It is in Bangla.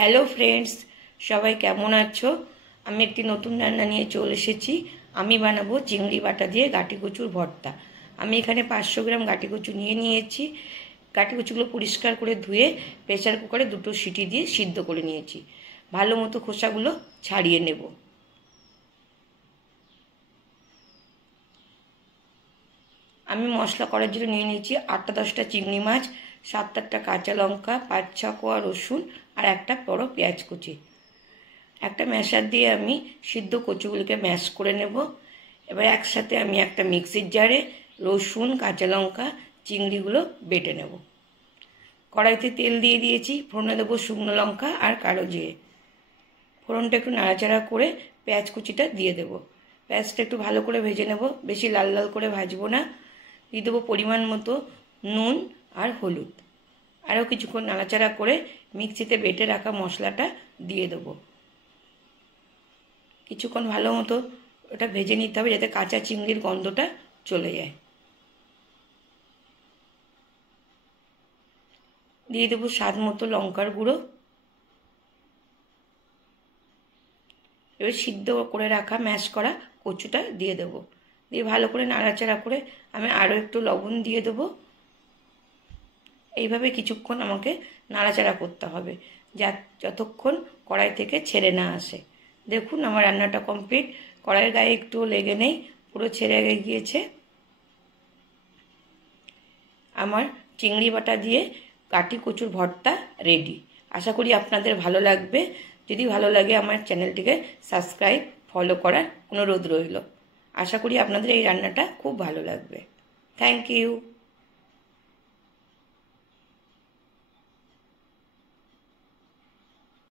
হ্যালো ফ্রেন্ডস, সবাই কেমন আছো? আমি একটি নতুন রান্না নিয়ে চলে এসেছি। আমি বানাবো চিংড়ি বাটা দিয়ে গাটি কচুর ভর্তা। আমি এখানে 500 গ্রাম গাটি কচু নিয়েছি। গাটি কচুগুলো পরিষ্কার করে ধুয়ে প্রেসার কুকারে 2 সিটি দিয়ে সিদ্ধ করে নিয়েছি। ভালো মতো খোসাগুলো ছাড়িয়ে নেব। আমি মশলা করার জন্য নিয়েছি 8-10টা চিংড়ি মাছ, 7-8টা কাঁচা লঙ্কা, 5-6 কোয়া রসুন আর একটা বড় পেঁয়াজ কুচি। একটা ম্যাশার দিয়ে আমি সিদ্ধ কচুগুলোকে ম্যাশ করে নেব। এবার একসাথে আমি একটা মিক্সির জারে রসুন, কাঁচা লঙ্কা, চিংড়িগুলো বেটে নেব। কড়াইতে তেল দিয়ে দিয়েছি, ফোড়নে দেবো শুকনো লঙ্কা আর কালো জিরে। ফোড়নটা একটু নাড়াচাড়া করে পেঁয়াজ কুচিটা দিয়ে দেবো। পেঁয়াজটা একটু ভালো করে ভেজে নেব, বেশি লাল লাল করে ভাজবো না। দিয়ে দেবো পরিমাণ মতো নুন আর হলুদ। আরও কিছুক্ষণ নাড়াচাড়া করে মিক্সিতে বেটে রাখা মশলাটা দিয়ে দেবো। কিছুক্ষণ ভালো মতো ওটা ভেজে নিতে হবে যাতে কাঁচা চিংড়ির গন্ধটা চলে যায়। দিয়ে দেবো স্বাদ মতো লঙ্কার গুঁড়ো। এবার সিদ্ধ করে রাখা ম্যাশ করা কচুটা দিয়ে দেবো। দিয়ে ভালো করে নাড়াচাড়া করে আমি আরও একটু লবণ দিয়ে দেবো। এইভাবে কিছুক্ষণ আমাকে নাড়াচাড়া করতে হবে যতক্ষণ কড়াই থেকে ছেড়ে না আসে। দেখুন আমার রান্নাটা কমপ্লিট। কড়াইয়ের গায়ে একটুও লেগে নেই, পুরো ছেড়ে গিয়েছে। আমার চিংড়ি বাটা দিয়ে গাটি কচুর ভর্তা রেডি। আশা করি আপনাদের ভালো লাগবে। যদি ভালো লাগে আমার চ্যানেলটিকে সাবস্ক্রাইব, ফলো করার অনুরোধ রইল। আশা করি আপনাদের এই রান্নাটা খুব ভালো লাগবে। Thank you.